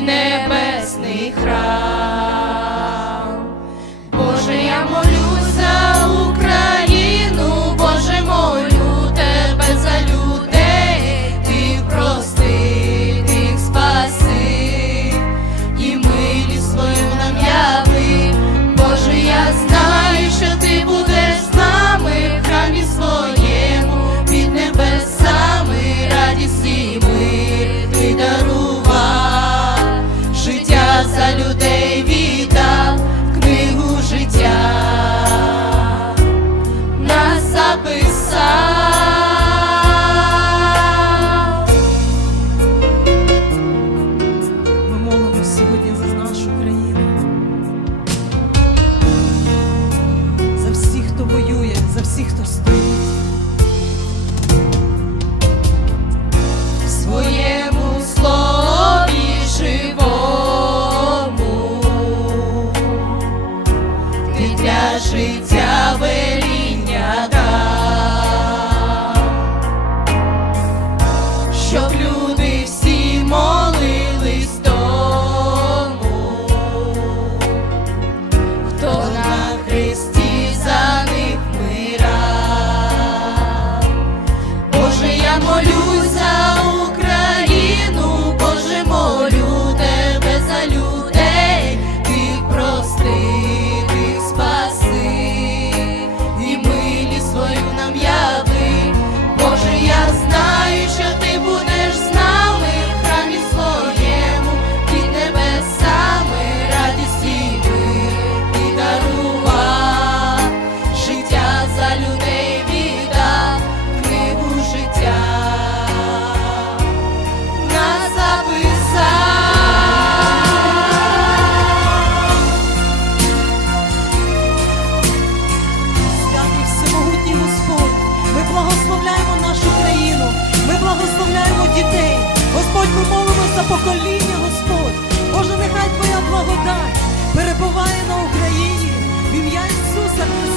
небесний храм. сьогодні за нашу країну, за всіх, хто воює, за всіх, хто стоїть. за покоління, Господь. Боже, нехай Твоя благодать перебуває на Україні в ім'я Ісуса.